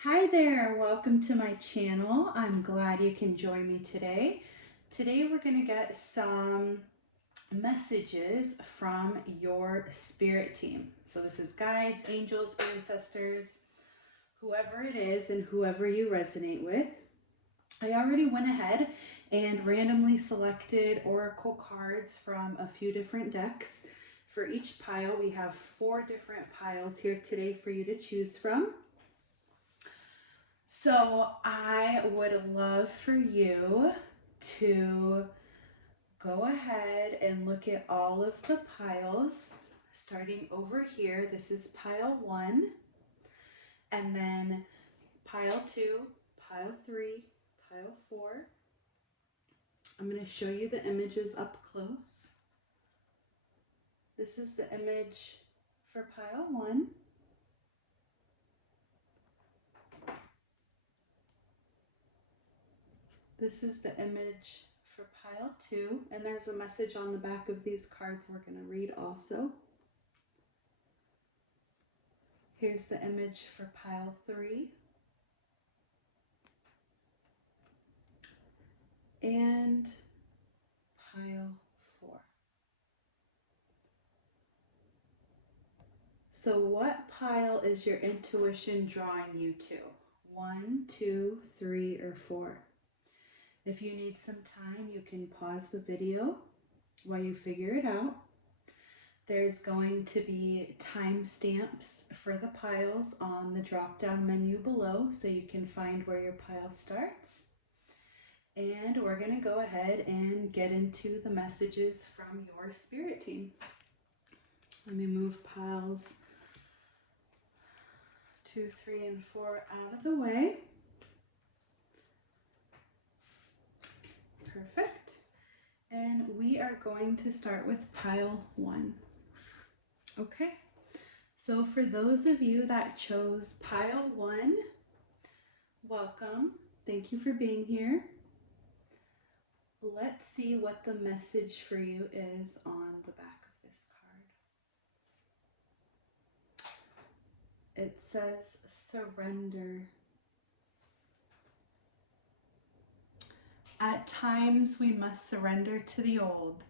Hi there, welcome to my channel. I'm glad you can join me today. Today we're going to get some messages from your spirit team. So this is guides, angels, ancestors, whoever it is and whoever you resonate with. I already went ahead and randomly selected oracle cards from a few different decks. For each pile, we have 4 different piles here today for you to choose from. So I would love for you to go ahead and look at all of the piles. Starting over here, this is pile 1, and then pile 2, pile 3, pile 4. I'm going to show you the images up close. This is the image for pile 1. This is the image for pile 2, and there's a message on the back of these cards we're going to read also. Here's the image for pile 3. And pile 4. So what pile is your intuition drawing you to? 1, 2, 3, or 4? If you need some time, you can pause the video while you figure it out. There's going to be timestamps for the piles on the drop-down menu below, so you can find where your pile starts. And we're going to go ahead and get into the messages from your spirit team. Let me move piles 2, 3, and 4 out of the way. Perfect. And we are going to start with pile 1. Okay. So for those of you that chose pile 1, welcome. Thank you for being here. Let's see what the message for you is on the back of this card. It says surrender. At times we must surrender to the old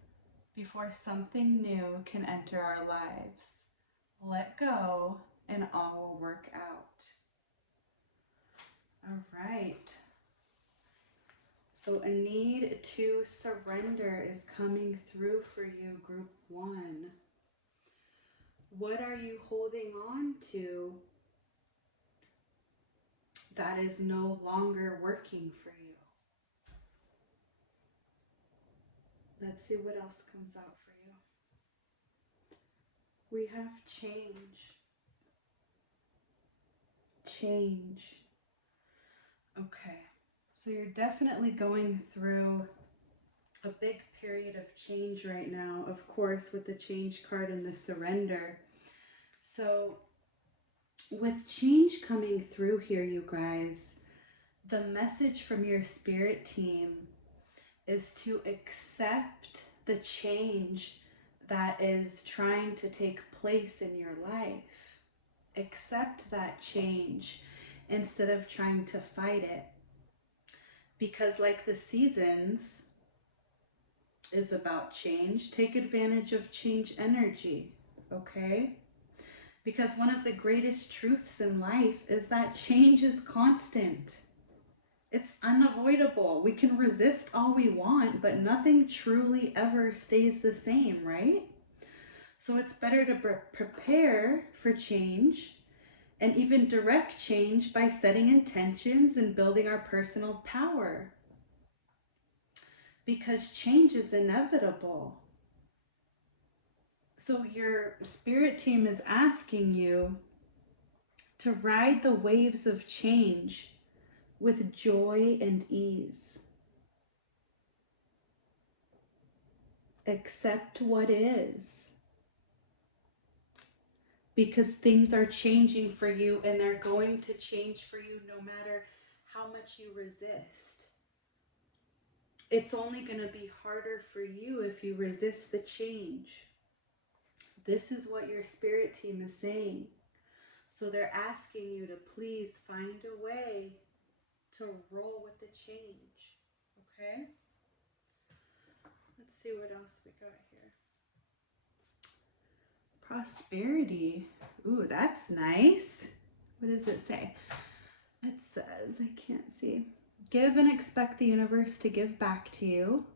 before something new can enter our lives. Let go and all will work out. All right. So a need to surrender is coming through for you, group 1. What are you holding on to that is no longer working for you? Let's see what else comes out for you. We have change. Change. Okay. So you're definitely going through a big period of change right now, of course, with the change card and the surrender. So with change coming through here, you guys, the message from your spirit team is to accept the change that is trying to take place in your life. Accept that change instead of trying to fight it. Because like the seasons is about change, take advantage of change energy, okay? Because one of the greatest truths in life is that change is constant. It's unavoidable. We can resist all we want, but nothing truly ever stays the same, right? So it's better to prepare for change and even direct change by setting intentions and building our personal power. Because change is inevitable. So your spirit team is asking you to ride the waves of change with joy and ease. Accept what is. Because things are changing for you, and they're going to change for you no matter how much you resist. It's only going to be harder for you if you resist the change. This is what your spirit team is saying. So they're asking you to please find a way to roll with the change. Okay? Let's see what else we got here. Prosperity. Ooh, that's nice. What does it say? It says, I can't see. Give and expect the universe to give back to you.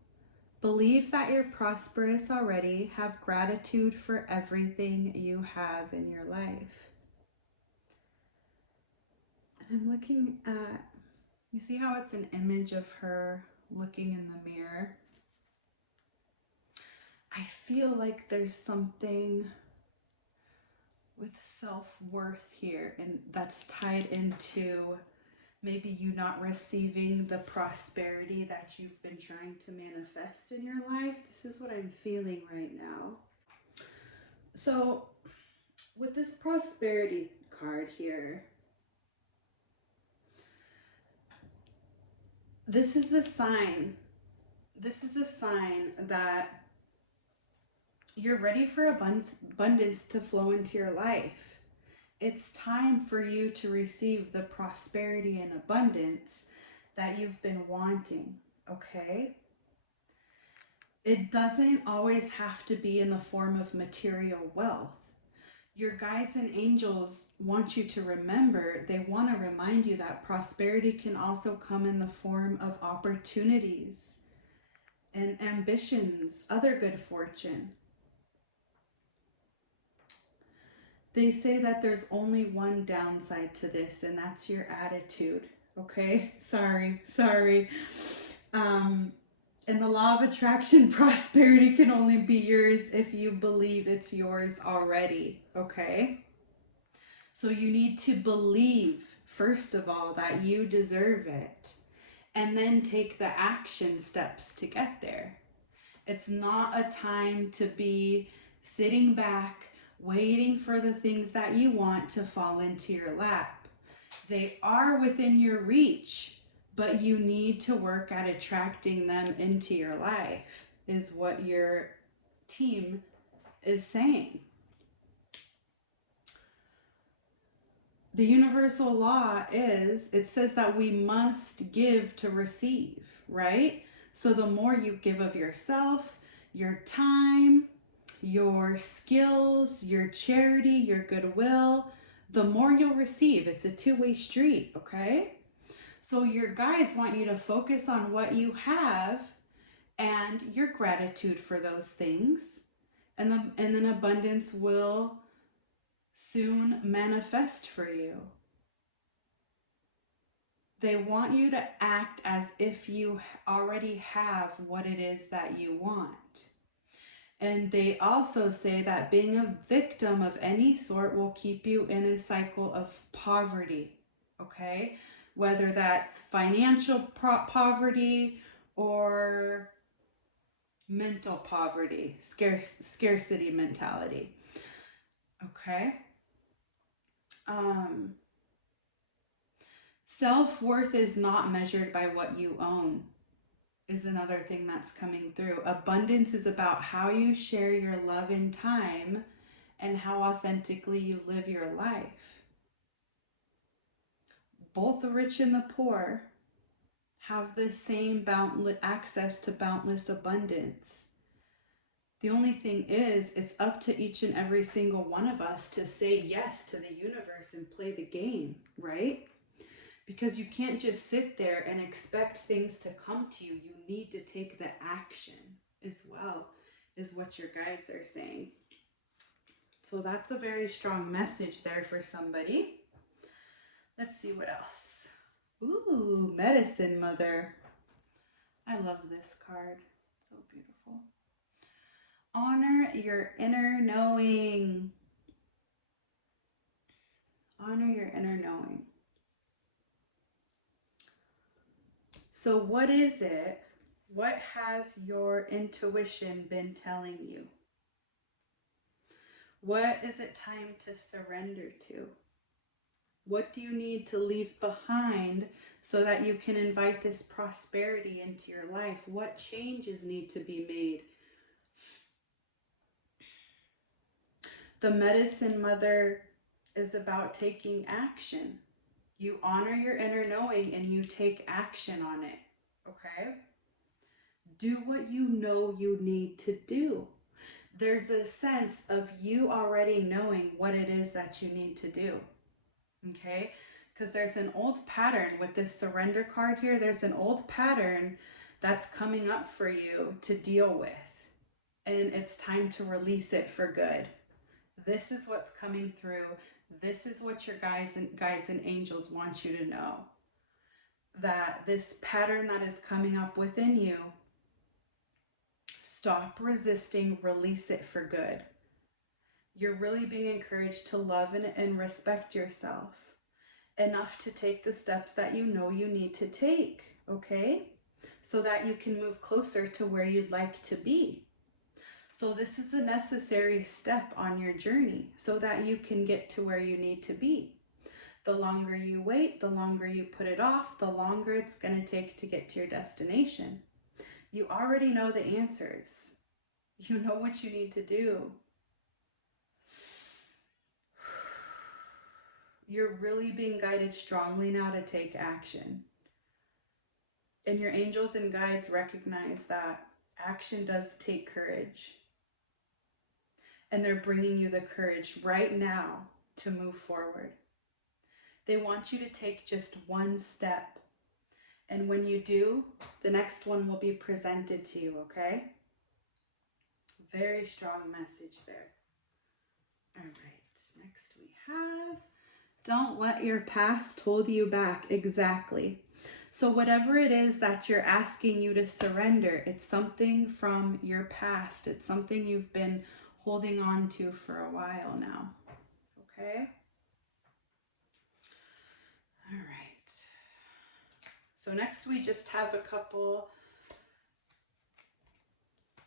Believe that you're prosperous already. Have gratitude for everything you have in your life. And I'm looking at, you see how it's an image of her looking in the mirror? I feel like there's something with self-worth here, and that's tied into maybe you not receiving the prosperity that you've been trying to manifest in your life. This is what I'm feeling right now. So with this prosperity card here, this is a sign. This is a sign that you're ready for abundance to flow into your life. It's time for you to receive the prosperity and abundance that you've been wanting, okay? It doesn't always have to be in the form of material wealth. Your guides and angels want you to remember, they want to remind you that prosperity can also come in the form of opportunities and ambitions, other good fortune. They say that there's only one downside to this, and that's your attitude. Okay? Sorry. In the law of attraction, prosperity can only be yours if you believe it's yours already. Okay? So you need to believe, first of all, that you deserve it, and then take the action steps to get there. It's not a time to be sitting back waiting for the things that you want to fall into your lap. They are within your reach, but you need to work at attracting them into your life, is what your team is saying. The universal law is, it says that we must give to receive, right? So the more you give of yourself, your time, your skills, your charity, your goodwill, the more you'll receive. It's a two-way street, okay? So your guides want you to focus on what you have and your gratitude for those things, and then abundance will soon manifest for you. They want you to act as if you already have what it is that you want. And they also say that being a victim of any sort will keep you in a cycle of poverty, okay? Whether that's financial poverty or mental poverty, scarcity mentality, okay? Self-worth is not measured by what you own, is another thing that's coming through. Abundance is about how you share your love and time and how authentically you live your life. Both the rich and the poor have the same access to boundless abundance. The only thing is, it's up to each and every single one of us to say yes to the universe and play the game, right? Because you can't just sit there and expect things to come to you. You need to take the action as well, is what your guides are saying. So that's a very strong message there for somebody. Let's see what else. Ooh, Medicine Mother. I love this card. So beautiful. Honor your inner knowing. Honor your inner knowing. So what is it? What has your intuition been telling you? What is it time to surrender to? What do you need to leave behind so that you can invite this prosperity into your life? What changes need to be made? The Medicine Mother is about taking action. You honor your inner knowing and you take action on it. Okay? Do what you know you need to do. There's a sense of you already knowing what it is that you need to do. Okay? Because there's an old pattern with this surrender card here. There's an old pattern that's coming up for you to deal with. And it's time to release it for good. This is what's coming through. This is what your guides and angels want you to know. That this pattern that is coming up within you, stop resisting, release it for good. You're really being encouraged to love and respect yourself enough to take the steps that you know you need to take, okay? So that you can move closer to where you'd like to be. So this is a necessary step on your journey so that you can get to where you need to be. The longer you wait, the longer you put it off, the longer it's going to take to get to your destination. You already know the answers. You know what you need to do. You're really being guided strongly now to take action. And your angels and guides recognize that action does take courage. And they're bringing you the courage right now to move forward. They want you to take just one step. And when you do, the next one will be presented to you, okay? Very strong message there. All right, next we have, don't let your past hold you back. Exactly. So whatever it is that you're asking you to surrender, it's something from your past. It's something you've been holding on to for a while now. Okay? All right. So next we just have a couple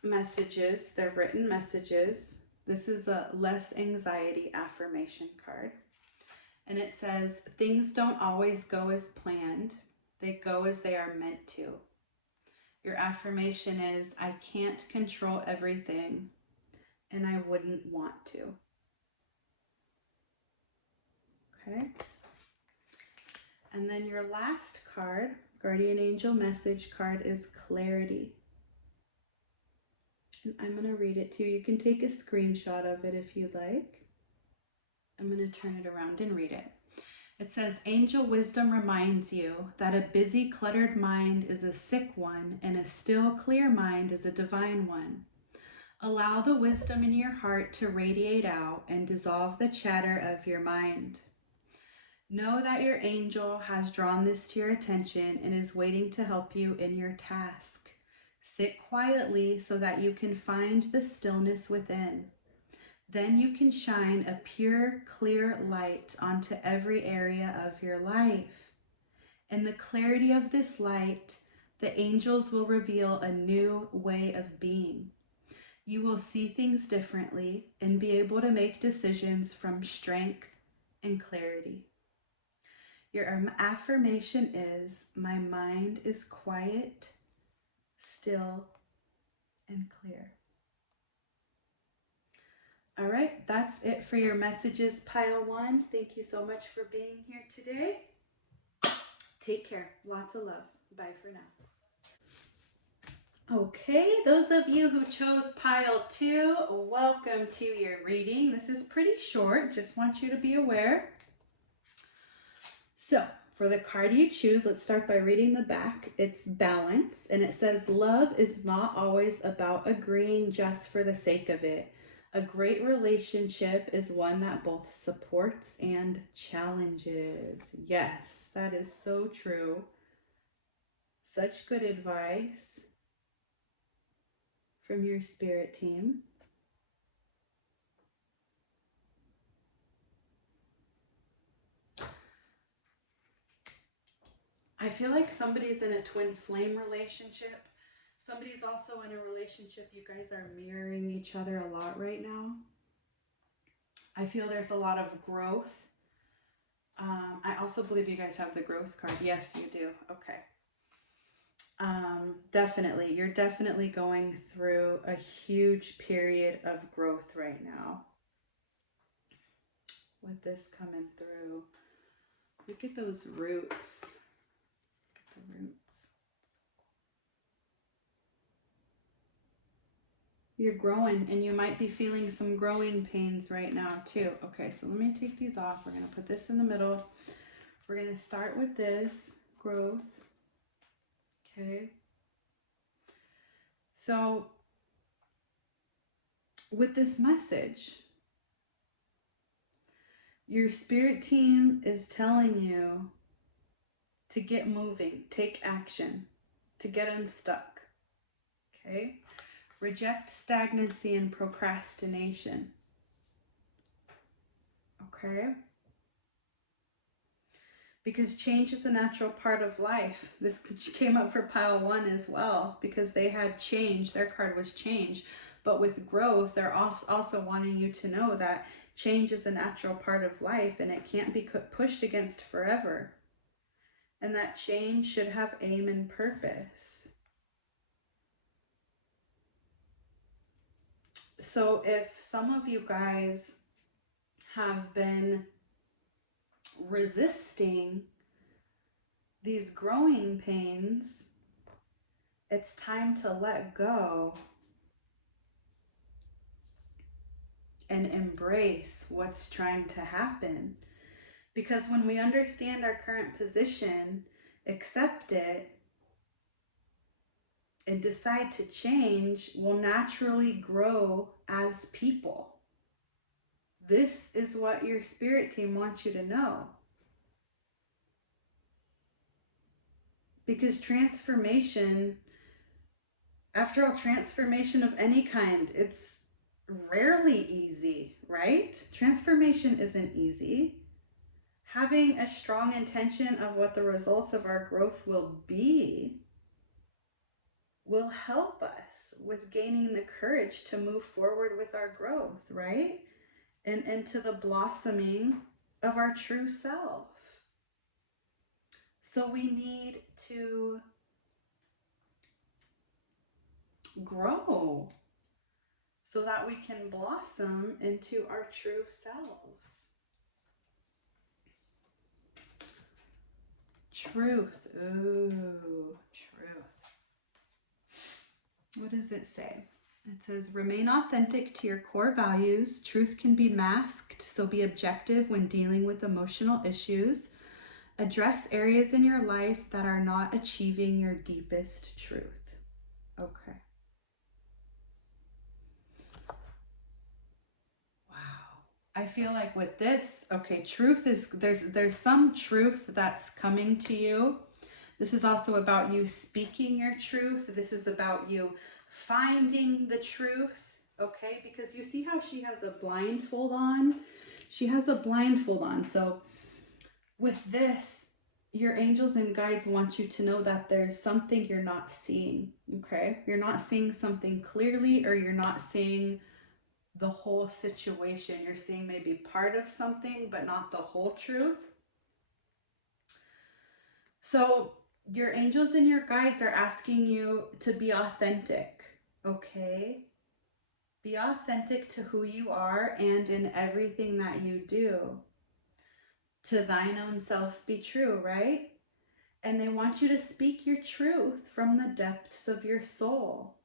messages. They're written messages. This is a less anxiety affirmation card. And it says, things don't always go as planned. They go as they are meant to. Your affirmation is, I can't control everything, and I wouldn't want to. Okay? And then your last card, Guardian Angel Message card, is Clarity. And I'm going to read it to you. You can take a screenshot of it if you'd like. I'm going to turn it around and read it. It says, Angel wisdom reminds you that a busy, cluttered mind is a sick one, and a still, clear mind is a divine one. Allow the wisdom in your heart to radiate out and dissolve the chatter of your mind. Know that your angel has drawn this to your attention and is waiting to help you in your task. Sit quietly so that you can find the stillness within. Then you can shine a pure, clear light onto every area of your life. In the clarity of this light, the angels will reveal a new way of being. You will see things differently and be able to make decisions from strength and clarity. Your affirmation is, my mind is quiet, still, and clear. All right, that's it for your messages, pile one. Thank you so much for being here today. Take care. Lots of love. Bye for now. Okay, those of you who chose pile two, welcome to your reading. This is pretty short. Just want you to be aware. So, for the card you choose, let's start by reading the back. It's Balance, and it says, love is not always about agreeing just for the sake of it. A great relationship is one that both supports and challenges. Yes, that is so true. Such good advice from your spirit team. I feel like somebody's in a twin flame relationship. Somebody's also in a relationship. You guys are mirroring each other a lot right now. I feel there's a lot of growth. I also believe you guys have the growth card. Yes, you do. Okay. Definitely. You're definitely going through a huge period of growth right now. with this coming through. Look at those roots. Look at the roots. You're growing, and you might be feeling some growing pains right now too. Okay, so let me take these off. We're going to put this in the middle. We're going to start with this growth. Okay. So with this message, your spirit team is telling you to get moving, take action, to get unstuck. Okay? Reject stagnancy and procrastination. Okay? Because change is a natural part of life. This came up for pile 1 as well, because they had change. Their card was change. But with growth, they're also wanting you to know that change is a natural part of life, and it can't be pushed against forever. And that change should have aim and purpose. So if some of you guys have been resisting these growing pains, it's time to let go and embrace what's trying to happen. Because when we understand our current position, accept it, and decide to change, we'll naturally grow as people. This is what your spirit team wants you to know. Because transformation, after all, transformation of any kind, it's rarely easy, right? Transformation isn't easy. Having a strong intention of what the results of our growth will be will help us with gaining the courage to move forward with our growth, right? And into the blossoming of our true self. So we need to grow so that we can blossom into our true selves. Truth. Ooh, truth. What does it say? It says, remain authentic to your core values. Truth can be masked, so be objective when dealing with emotional issues. Address areas in your life that are not achieving your deepest truth. Okay. I feel like with this, okay, truth is, there's some truth that's coming to you. This is also about you speaking your truth. This is about you finding the truth, okay? Because you see how she has a blindfold on? She has a blindfold on. So with this, your angels and guides want you to know that there's something you're not seeing, okay? You're not seeing something clearly, or you're not seeing the whole situation. You're seeing maybe part of something, but not the whole truth. So your angels and your guides are asking you to be authentic, okay? Be authentic to who you are and in everything that you do. To thine own self be true, right? And they want you to speak your truth from the depths of your soul.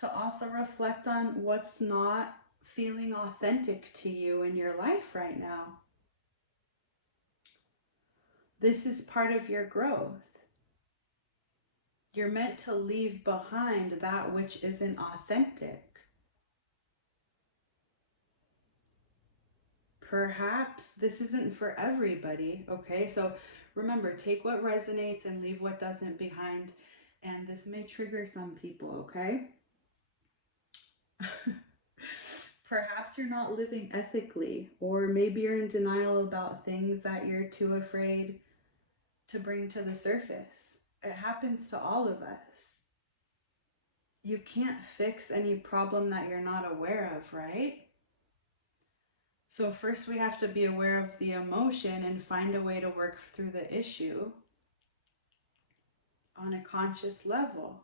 To also reflect on what's not feeling authentic to you in your life right now. This is part of your growth. You're meant to leave behind that which isn't authentic. Perhaps this isn't for everybody, okay? So remember, take what resonates and leave what doesn't behind. And this may trigger some people, okay? Perhaps you're not living ethically, or maybe you're in denial about things that you're too afraid to bring to the surface. It happens to all of us. You can't fix any problem that you're not aware of, right? So first we have to be aware of the emotion and find a way to work through the issue on a conscious level.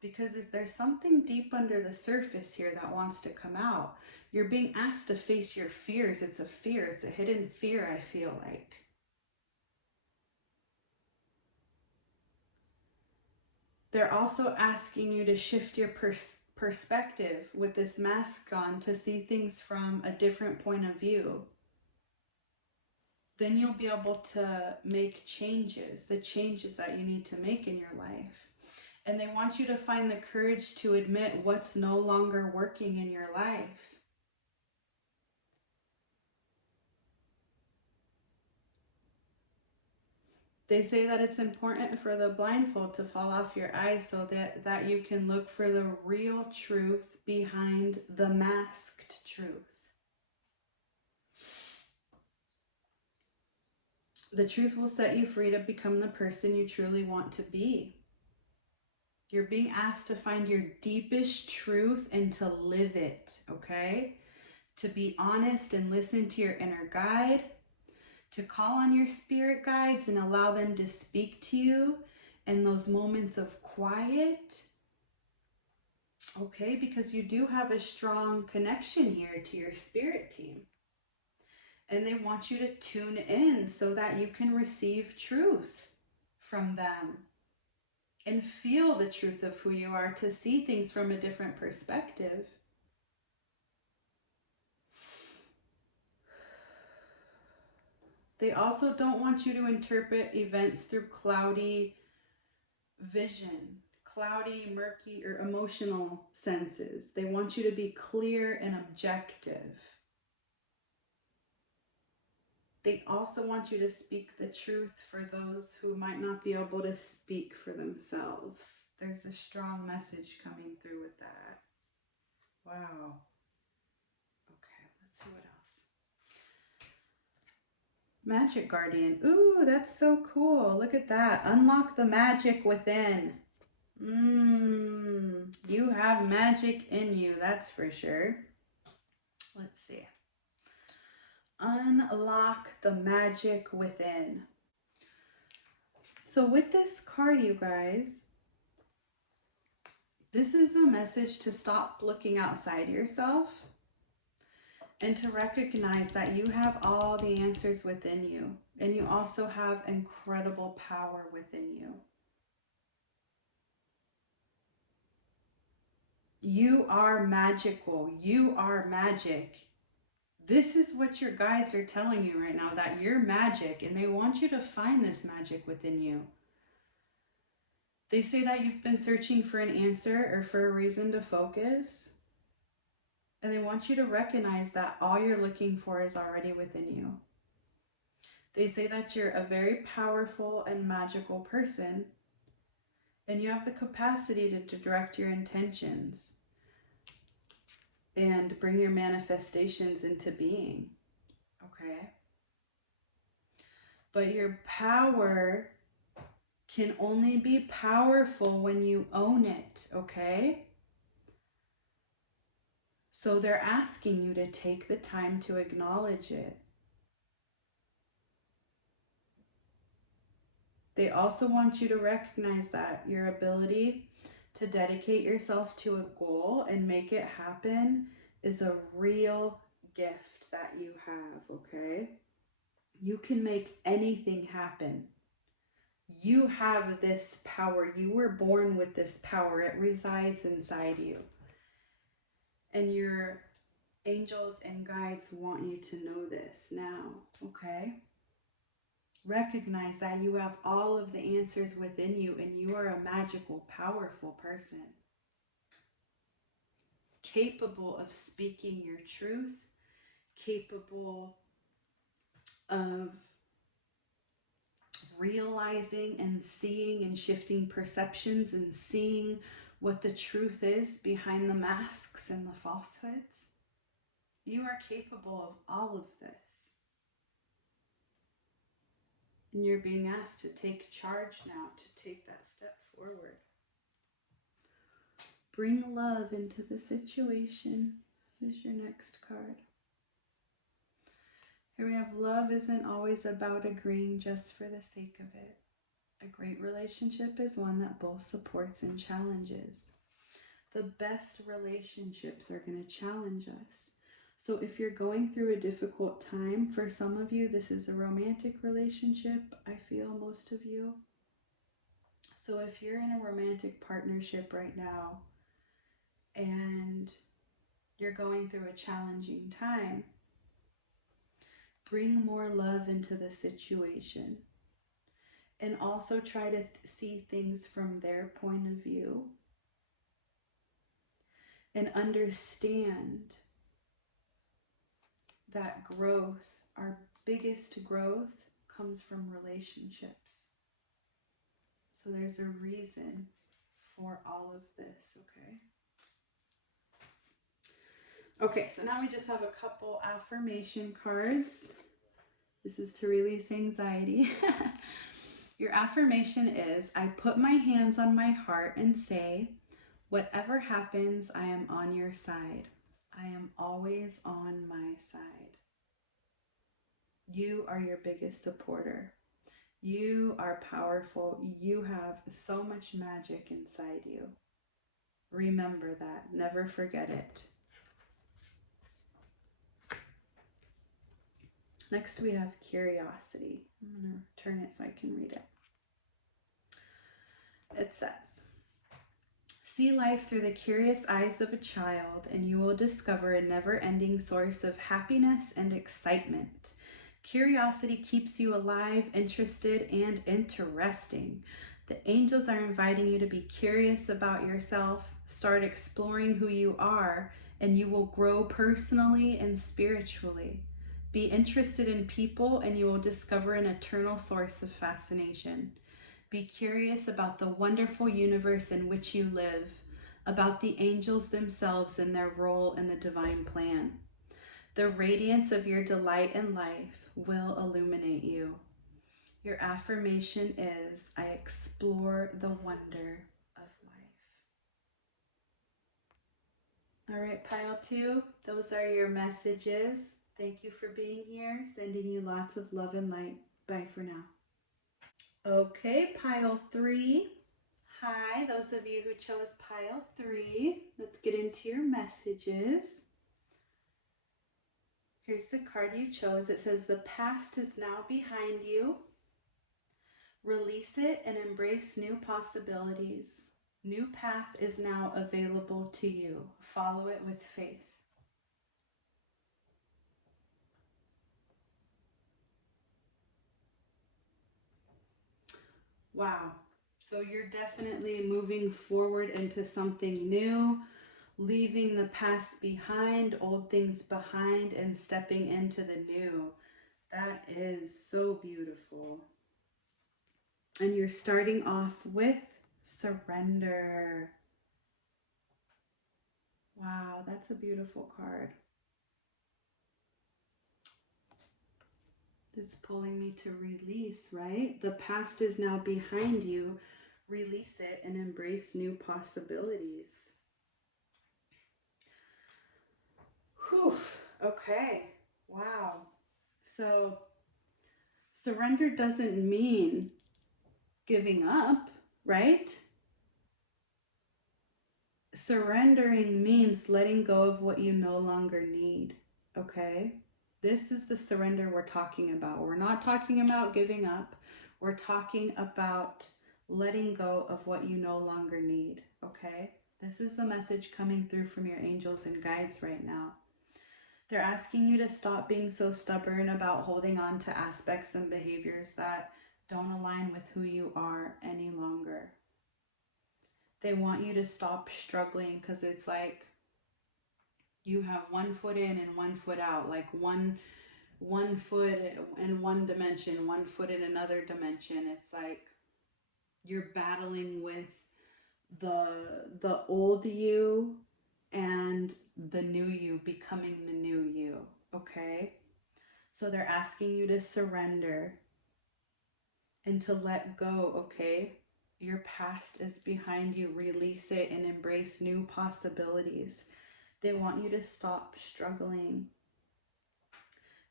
because there's something deep under the surface here that wants to come out. You're being asked to face your fears. It's a fear. It's a hidden fear, I feel like. They're also asking you to shift your perspective with this mask on to see things from a different point of view. Then you'll be able to make changes, the changes that you need to make in your life. And they want you to find the courage to admit what's no longer working in your life. They say that it's important for the blindfold to fall off your eyes so that you can look for the real truth behind the masked truth. The truth will set you free to become the person you truly want to be. You're being asked to find your deepest truth and to live it, okay? To be honest and listen to your inner guide, to call on your spirit guides and allow them to speak to you in those moments of quiet, okay? Because you do have a strong connection here to your spirit team. And they want you to tune in so that you can receive truth from them and feel the truth of who you are, to see things from a different perspective. They also don't want you to interpret events through cloudy vision, cloudy, murky, or emotional senses. They want you to be clear and objective. They also want you to speak the truth for those who might not be able to speak for themselves. There's a strong message coming through with that. Wow. Okay, let's see what else. Magic Guardian. Ooh, that's so cool. Look at that. Unlock the magic within. You have magic in you, that's for sure. Let's see. Unlock the magic within. So with this card, you guys, this is a message to stop looking outside yourself and to recognize that you have all the answers within you, and you also have incredible power within you. You are magical. You are magic. This is what your guides are telling you right now, that you're magic, and they want you to find this magic within you. They say that you've been searching for an answer or for a reason to focus, and they want you to recognize that all you're looking for is already within you. They say that you're a very powerful and magical person, and you have the capacity to direct your intentions and bring your manifestations into being, okay? But your power can only be powerful when you own it, okay? So they're asking you to take the time to acknowledge it. They also want you to recognize that your ability to dedicate yourself to a goal and make it happen is a real gift that you have, okay? You can make anything happen. You have this power. You were born with this power. It resides inside you. And your angels and guides want you to know this now, okay? Recognize that you have all of the answers within you, and you are a magical, powerful person, capable of speaking your truth, capable of realizing and seeing and shifting perceptions and seeing what the truth is behind the masks and the falsehoods. You are capable of all of this. And you're being asked to take charge now, to take that step forward. Bring love into the situation is your next card. Here we have love isn't always about agreeing just for the sake of it. A great relationship is one that both supports and challenges. The best relationships are going to challenge us. So if you're going through a difficult time, for some of you, this is a romantic relationship, I feel most of you. So if you're in a romantic partnership right now and you're going through a challenging time, bring more love into the situation. And also try to see things from their point of view. And understand that growth, our biggest growth, comes from relationships. So there's a reason for all of this, okay? Okay, so now we just have a couple affirmation cards. This is to release anxiety. Your affirmation is, I put my hands on my heart and say, whatever happens, I am on your side. I am always on my side. You are your biggest supporter. You are powerful. You have so much magic inside you. Remember that. Never forget it. Next we have curiosity. I'm going to turn it so I can read it. It says, see life through the curious eyes of a child, and you will discover a never-ending source of happiness and excitement. Curiosity keeps you alive, interested, and interesting. The angels are inviting you to be curious about yourself, start exploring who you are, and you will grow personally and spiritually. Be interested in people, and you will discover an eternal source of fascination. Be curious about the wonderful universe in which you live, about the angels themselves and their role in the divine plan. The radiance of your delight in life will illuminate you. Your affirmation is, I explore the wonder of life. All right, pile 2, those are your messages. Thank you for being here. Sending you lots of love and light. Bye for now. Okay, pile 3. Hi, those of you who chose pile 3. Let's get into your messages. Here's the card you chose. It says, the past is now behind you. Release it and embrace new possibilities. New path is now available to you. Follow it with faith. Wow. So you're definitely moving forward into something new, leaving the past behind, old things behind, and stepping into the new. That is so beautiful. And you're starting off with surrender. Wow, that's a beautiful card. It's pulling me to release, right? The past is now behind you. Release it and embrace new possibilities. Whew. Okay. Wow. So surrender doesn't mean giving up, right? Surrendering means letting go of what you no longer need, okay? This is the surrender we're talking about. We're not talking about giving up. We're talking about letting go of what you no longer need, okay? This is a message coming through from your angels and guides right now. They're asking you to stop being so stubborn about holding on to aspects and behaviors that don't align with who you are any longer. They want you to stop struggling because it's like you have one foot in and one foot out, like one foot in one dimension, one foot in another dimension. It's like you're battling with the old you and the new you becoming the new you, okay? So they're asking you to surrender and to let go, okay? Your past is behind you. Release it and embrace new possibilities. They want you to stop struggling.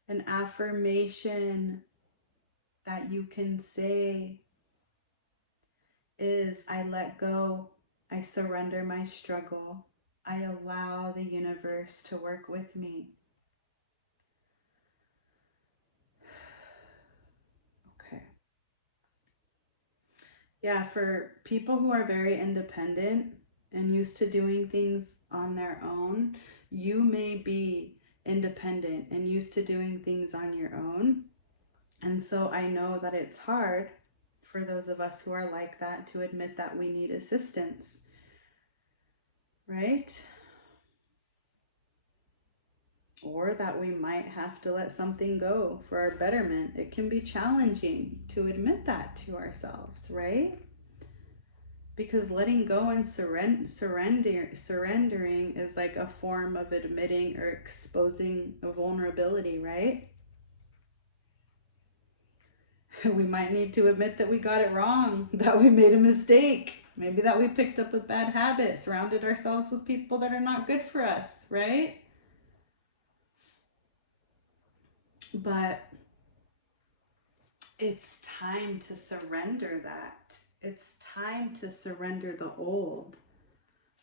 An affirmation that you can say is I let go, I surrender my struggle, I allow the universe to work with me. Okay. Yeah, for people who are very independent and used to doing things on their own, you may be independent and used to doing things on your own. And so I know that it's hard for those of us who are like that to admit that we need assistance, right? Or that we might have to let something go for our betterment. It can be challenging to admit that to ourselves, right? Because letting go and surrendering is like a form of admitting or exposing a vulnerability, right? We might need to admit that we got it wrong, that we made a mistake, maybe that we picked up a bad habit, surrounded ourselves with people that are not good for us, right? But it's time to surrender that. It's time to surrender the old.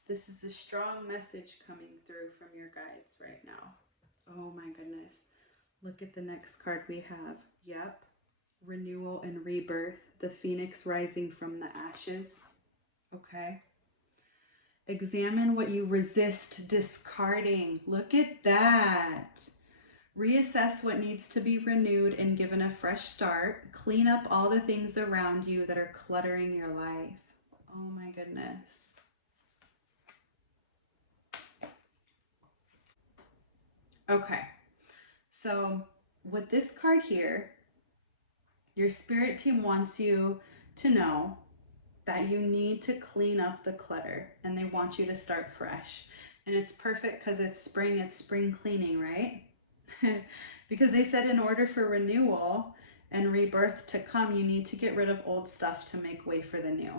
This is a strong message coming through from your guides right now. Oh my goodness. Look at the next card we have. Yep. Renewal and rebirth. The phoenix rising from the ashes. Okay. Examine what you resist discarding. Look at that. Reassess what needs to be renewed and given a fresh start. Clean up all the things around you that are cluttering your life. Oh my goodness. Okay. So with this card here, your spirit team wants you to know that you need to clean up the clutter and they want you to start fresh. And it's perfect because it's spring cleaning, right? Because they said in order for renewal and rebirth to come, you need to get rid of old stuff to make way for the new.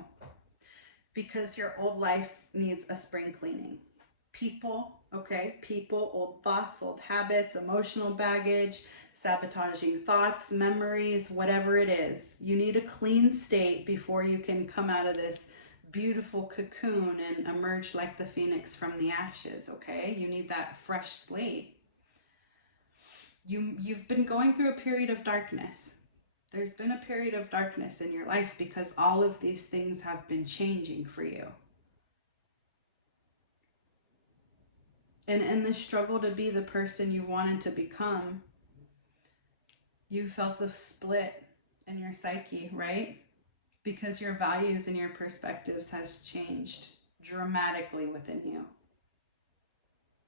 Because your old life needs a spring cleaning. People, okay? People, old thoughts, old habits, emotional baggage, sabotaging thoughts, memories, whatever it is. You need a clean state before you can come out of this beautiful cocoon and emerge like the phoenix from the ashes, okay? You need that fresh slate. You've been going through a period of darkness. There's been a period of darkness in your life because all of these things have been changing for you. And in the struggle to be the person you wanted to become, you felt a split in your psyche, right? Because your values and your perspectives has changed dramatically within you.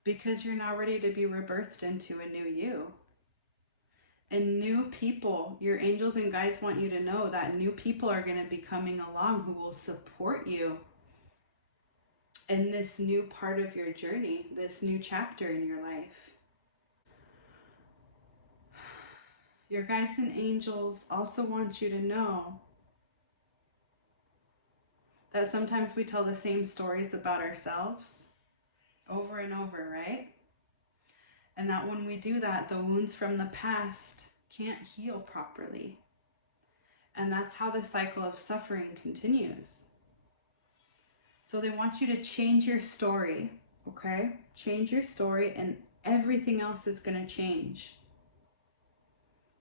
Because you're now ready to be rebirthed into a new you. And new people, your angels and guides want you to know that new people are going to be coming along who will support you in this new part of your journey, this new chapter in your life. Your guides and angels also want you to know that sometimes we tell the same stories about ourselves over and over, right? And that when we do that, the wounds from the past can't heal properly. And that's how the cycle of suffering continues. So they want you to change your story, okay? Change your story and everything else is going to change.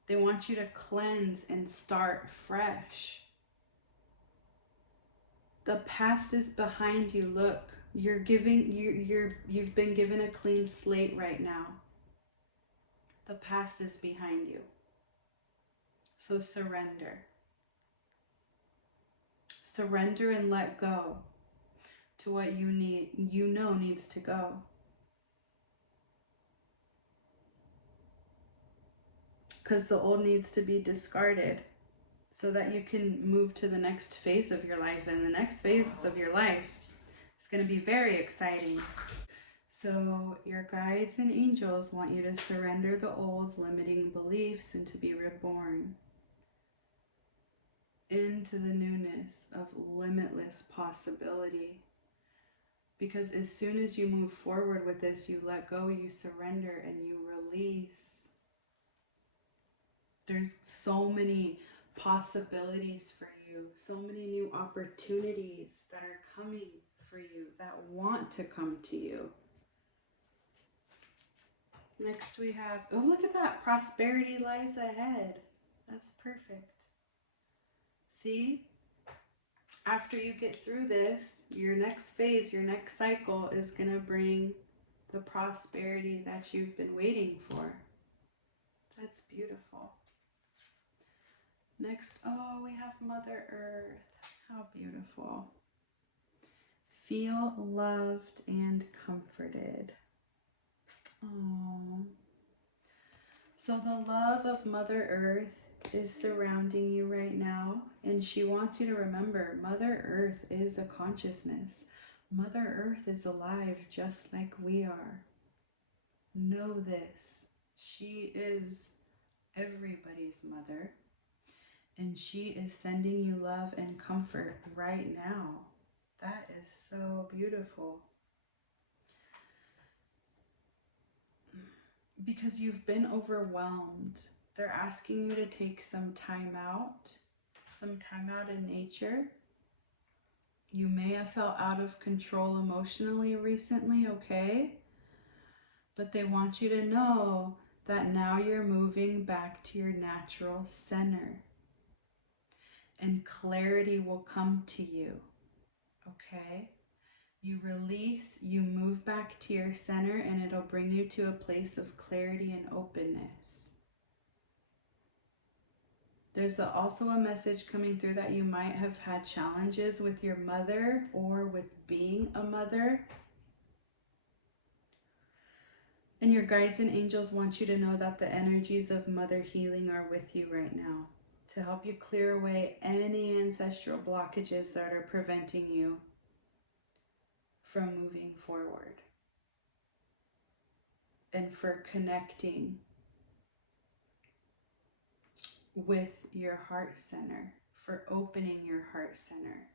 They want you to cleanse and start fresh. The past is behind you. Look, you've been given a clean slate right now. The past is behind you. So surrender. Surrender and let go to what you know needs to go. Because the old needs to be discarded so that you can move to the next phase of your life. And the next phase of your life is going to be very exciting. So your guides and angels want you to surrender the old limiting beliefs and to be reborn into the newness of limitless possibility. Because as soon as you move forward with this, you let go, you surrender, and you release. There's so many possibilities for you. So many new opportunities that are coming for you, that want to come to you. Next we have, oh, look at that. Prosperity lies ahead. That's perfect. See? After you get through this, your next phase, your next cycle is going to bring the prosperity that you've been waiting for. That's beautiful. Next, oh, we have Mother Earth. How beautiful. Feel loved and comforted. Oh. So the love of Mother Earth is surrounding you right now, and she wants you to remember Mother Earth is a consciousness. Mother Earth is alive just like we are. Know this. She is everybody's mother, and she is sending you love and comfort right now. That is so beautiful. Because you've been overwhelmed. They're asking you to take some time out in nature. You may have felt out of control emotionally recently, okay? But they want you to know that now you're moving back to your natural center. And clarity will come to you, okay? You release, you move back to your center, and it'll bring you to a place of clarity and openness. There's also a message coming through that you might have had challenges with your mother or with being a mother. And your guides and angels want you to know that the energies of mother healing are with you right now to help you clear away any ancestral blockages that are preventing you from moving forward, and for connecting with your heart center, for opening your heart center.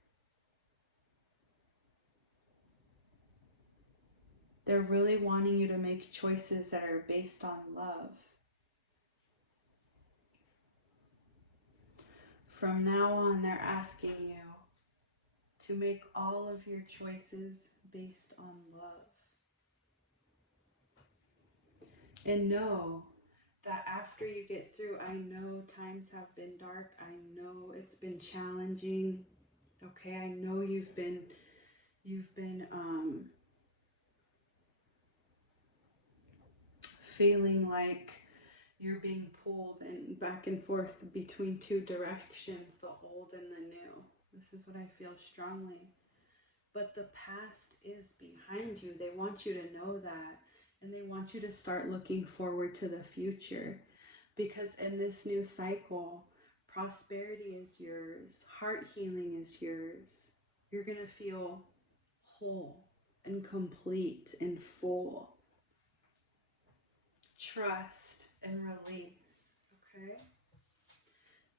They're really wanting you to make choices that are based on love. From now on, they're asking you to make all of your choices based on love. And know that after you get through, I know times have been dark. I know it's been challenging. Okay, I know you've been feeling like you're being pulled and back and forth between two directions, the old and the new. This is what I feel strongly. But the past is behind you. They want you to know that. And they want you to start looking forward to the future. Because in this new cycle, prosperity is yours. Heart healing is yours. You're going to feel whole and complete and full. Trust and release. Okay?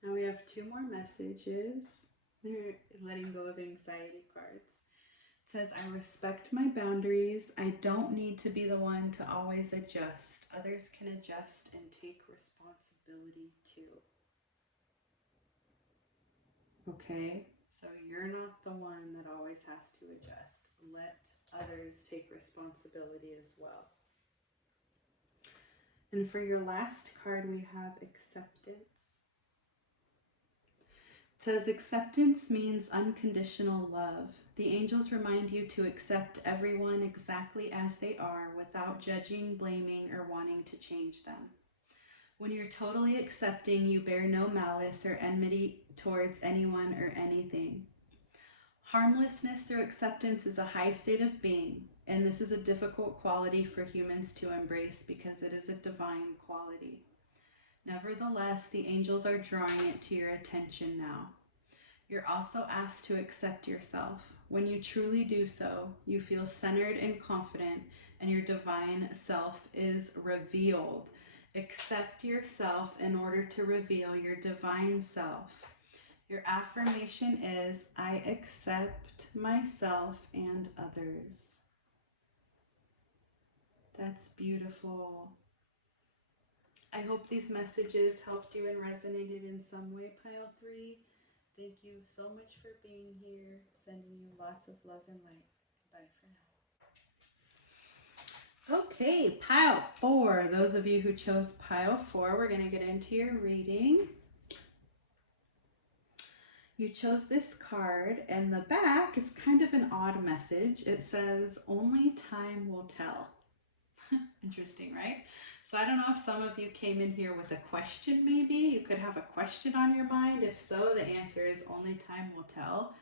Now we have 2 more messages. They're letting go of anxiety cards. It says, I respect my boundaries. I don't need to be the one to always adjust. Others can adjust and take responsibility too. Okay? So you're not the one that always has to adjust. Let others take responsibility as well. And for your last card, we have acceptance. It says, acceptance means unconditional love. The angels remind you to accept everyone exactly as they are without judging, blaming, or wanting to change them. When you're totally accepting, you bear no malice or enmity towards anyone or anything. Harmlessness through acceptance is a high state of being, and this is a difficult quality for humans to embrace because it is a divine quality. Nevertheless, the angels are drawing it to your attention now. You're also asked to accept yourself. When you truly do so, you feel centered and confident, and your divine self is revealed. Accept yourself in order to reveal your divine self. Your affirmation is, I accept myself and others. That's beautiful. I hope these messages helped you and resonated in some way, Pile 3. Thank you so much for being here. Sending you lots of love and light. Bye for now. Okay, pile 4. Those of you who chose pile 4, we're going to get into your reading. You chose this card, and the back is kind of an odd message. It says, "Only time will tell." Interesting, right? So I don't know if some of you came in here with a question, maybe. You could have a question on your mind. If so, the answer is only time will tell.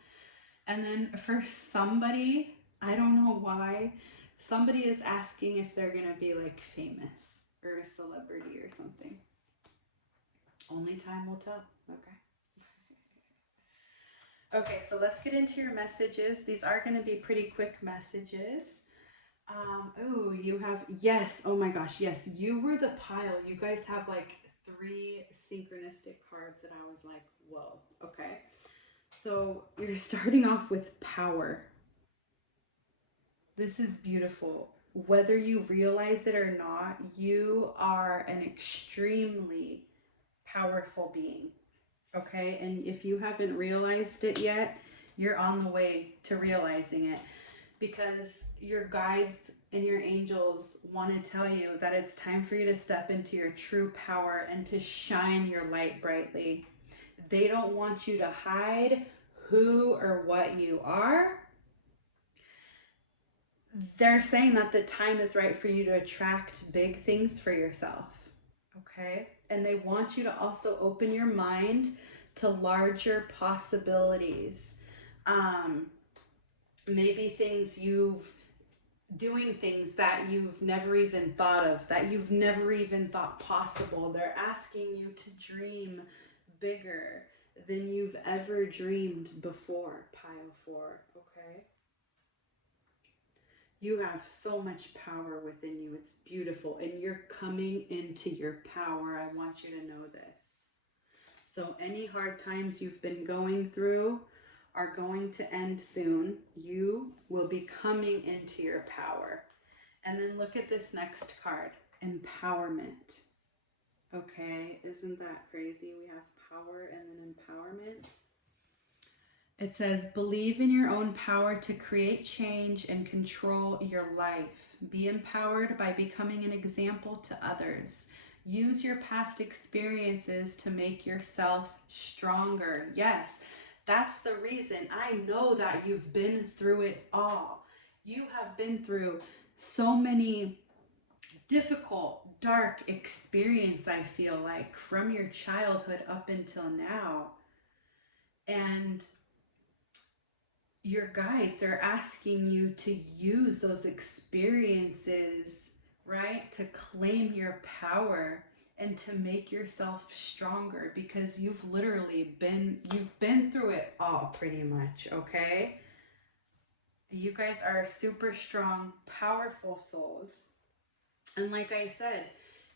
And then for somebody, I don't know why, somebody is asking if they're going to be like famous or a celebrity or something. Only time will tell. Okay. Okay, so let's get into your messages. These are going to be pretty quick messages. Oh, you have, yes, oh my gosh, yes, you were the pile. You guys have like 3 synchronistic cards, and I was like, whoa, okay. So you're starting off with power. This is beautiful. Whether you realize it or not, you are an extremely powerful being. Okay, and if you haven't realized it yet, you're on the way to realizing it, because your guides and your angels want to tell you that it's time for you to step into your true power and to shine your light brightly. They don't want you to hide who or what you are. They're saying that the time is right for you to attract big things for yourself. Okay, and they want you to also open your mind to larger possibilities. Maybe doing things that you've never even thought of, that you've never even thought possible. They're asking you to dream bigger than you've ever dreamed before, pile 4, okay? You have so much power within you. It's beautiful, and you're coming into your power. I want you to know this. So any hard times you've been going through are going to end soon. You will be coming into your power. And then look at this next card, empowerment. Okay, isn't that crazy? We have power and then empowerment. It says, believe in your own power to create change and control your life. Be empowered by becoming an example to others. Use your past experiences to make yourself stronger. Yes, that's the reason. I know that you've been through it all. You have been through so many difficult, dark experiences, I feel like, from your childhood up until now. And your guides are asking you to use those experiences, right, to claim your power and to make yourself stronger, because you've been through it all pretty much, okay? You guys are super strong, powerful souls. And like I said,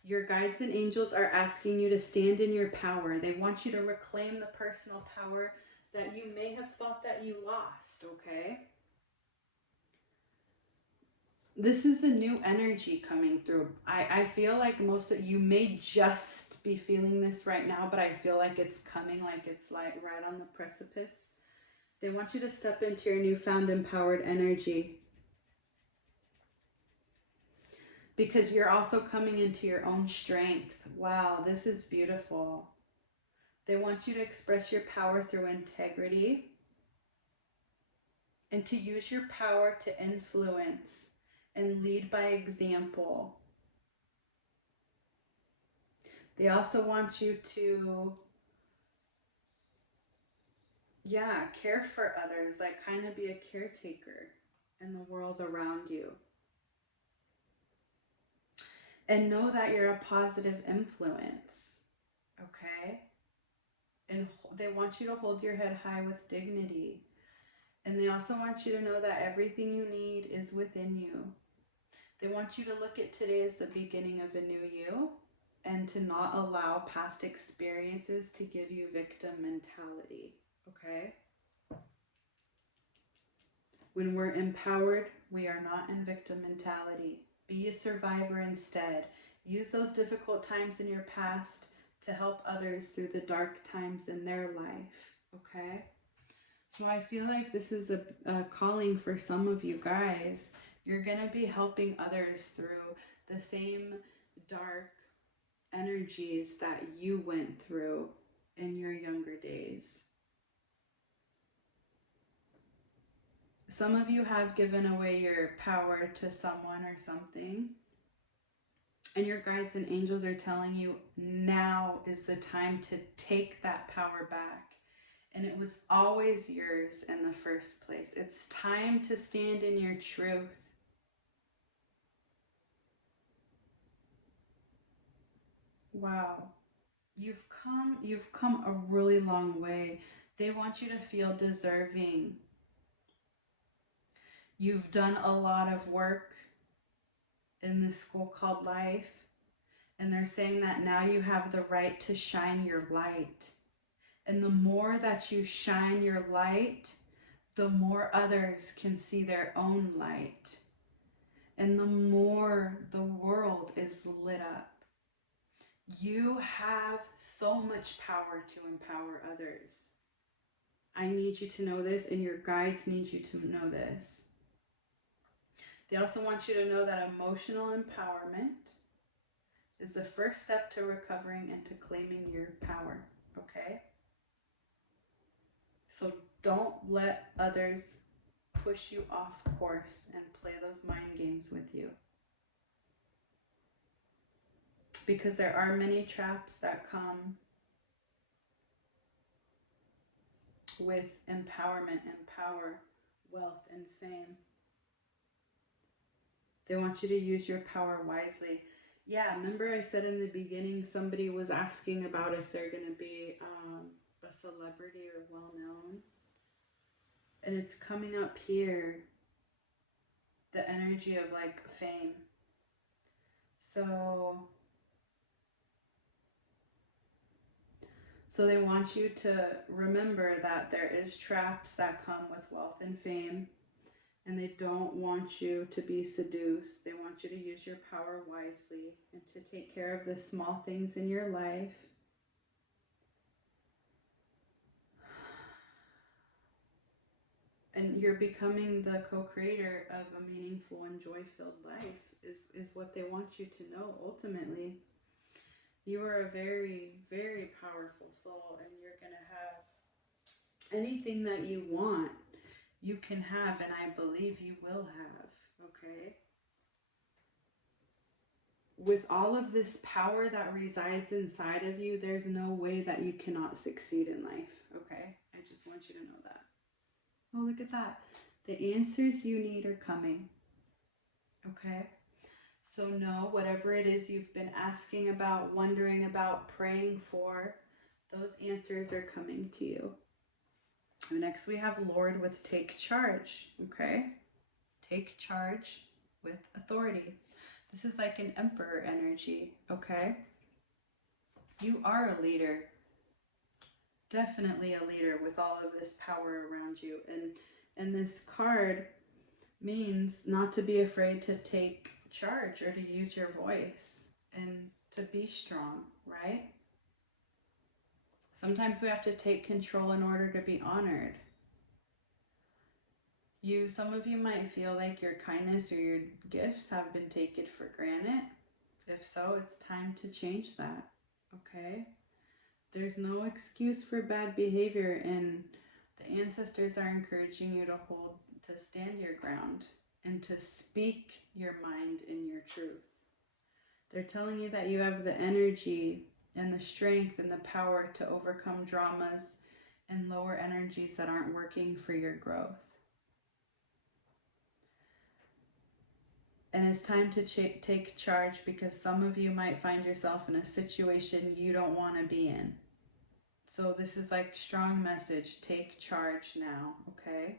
your guides and angels are asking you to stand in your power. They want you to reclaim the personal power that you may have thought that you lost, okay? This is a new energy coming through. I feel like most of you may just be feeling this right now, but I feel like it's coming, like it's like right on the precipice. They want you to step into your newfound empowered energy, because you're also coming into your own strength. Wow, this is beautiful. They want you to express your power through integrity and to use your power to influence and lead by example. They also want you to, care for others, like kind of be a caretaker in the world around you. And know that you're a positive influence, okay? And they want you to hold your head high with dignity. And they also want you to know that everything you need is within you. They want you to look at today as the beginning of a new you, and to not allow past experiences to give you victim mentality, okay? When we're empowered, we are not in victim mentality. Be a survivor instead. Use those difficult times in your past to help others through the dark times in their life, okay? So I feel like this is a calling for some of you guys. You're going to be helping others through the same dark energies that you went through in your younger days. Some of you have given away your power to someone or something, and your guides and angels are telling you now is the time to take that power back. And it was always yours in the first place. It's time to stand in your truth. Wow. You've come a really long way. They want you to feel deserving. You've done a lot of work in this school called life, and they're saying that now you have the right to shine your light. And the more that you shine your light, the more others can see their own light. And the more the world is lit up. You have so much power to empower others. I need you to know this, and your guides need you to know this. They also want you to know that emotional empowerment is the first step to recovering and to claiming your power, okay? So don't let others push you off course and play those mind games with you. Because there are many traps that come with empowerment and power, wealth and fame. They want you to use your power wisely. Yeah, remember I said in the beginning somebody was asking about if they're going to be a celebrity or well-known. And it's coming up here, the energy of like fame. So they want you to remember that there is traps that come with wealth and fame. And they don't want you to be seduced. They want you to use your power wisely and to take care of the small things in your life. And you're becoming the co-creator of a meaningful and joy-filled life is what they want you to know ultimately. You are a very, very powerful soul, and you're going to have anything that you want. You can have, and I believe you will have, okay? With all of this power that resides inside of you, there's no way that you cannot succeed in life, okay? I just want you to know that. Oh, look at that. The answers you need are coming, okay? So know whatever it is you've been asking about, wondering about, praying for, those answers are coming to you. Next, we have Lord with take charge, okay? Take charge with authority. This is like an emperor energy, okay? You are a leader. Definitely a leader with all of this power around you. And this card means not to be afraid to take charge or to use your voice and to be strong, right? Sometimes we have to take control in order to be honored. Some of you might feel like your kindness or your gifts have been taken for granted. If so, it's time to change that, okay? There's no excuse for bad behavior, and the ancestors are encouraging you to stand your ground and to speak your mind in your truth. They're telling you that you have the energy and the strength and the power to overcome dramas and lower energies that aren't working for your growth. And it's time to take charge, because some of you might find yourself in a situation you don't want to be in. So this is like strong message. Take charge now, okay?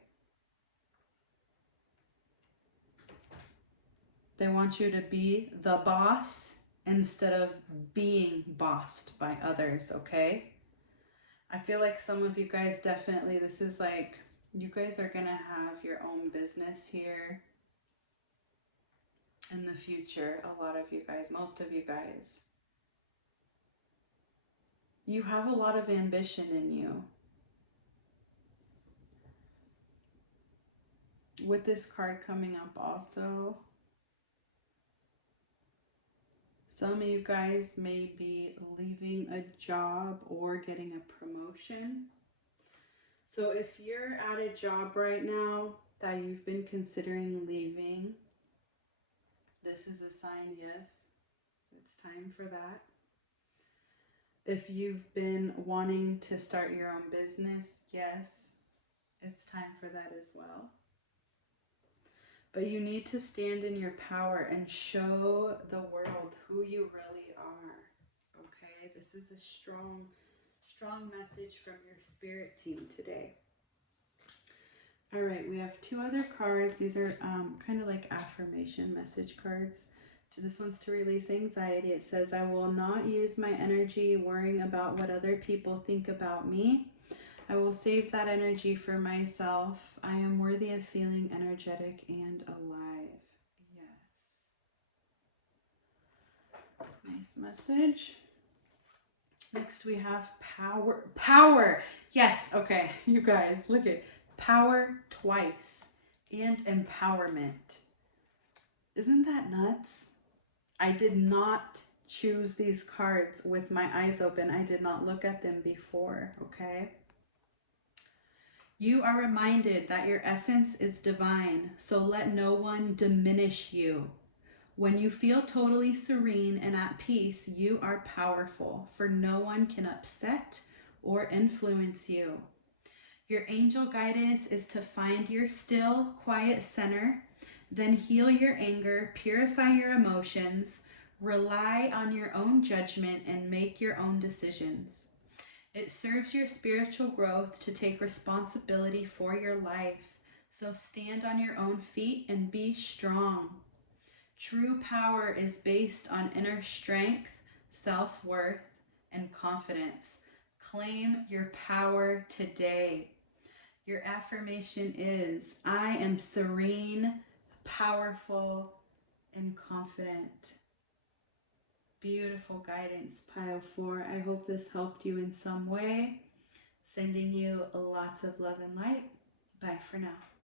They want you to be the boss instead of being bossed by others, okay? I feel like some of you guys definitely, this is like, you guys are going to have your own business here in the future. A lot of you guys, most of you guys. You have a lot of ambition in you. with this card coming up also, some of you guys may be leaving a job or getting a promotion. So if you're at a job right now that you've been considering leaving, this is a sign, yes, it's time for that. If you've been wanting to start your own business, yes, it's time for that as well. But you need to stand in your power and show the world who you really are. Okay, this is a strong message from your spirit team today. All right, we have two other cards. These are kind of like affirmation message cards. This one's to release anxiety. It says, I will not use my energy worrying about what other people think about me. I will save that energy for myself. I am worthy of feeling energetic and alive. Yes. Nice message. Next we have power. Power. Yes. Okay. You guys, look at power twice and empowerment. Isn't that nuts? I did not choose these cards with my eyes open. I did not look at them before, okay? You are reminded that your essence is divine, so let no one diminish you. When you feel totally serene and at peace, you are powerful, for no one can upset or influence you. Your angel guidance is to find your still, quiet center, then heal your anger, purify your emotions, rely on your own judgment, and make your own decisions. It serves your spiritual growth to take responsibility for your life, so stand on your own feet and be strong. True power is based on inner strength, self-worth, and confidence. Claim your power today. Your affirmation is, I am serene, powerful, and confident. Beautiful guidance, Pile 4. I hope this helped you in some way. Sending you lots of love and light. Bye for now.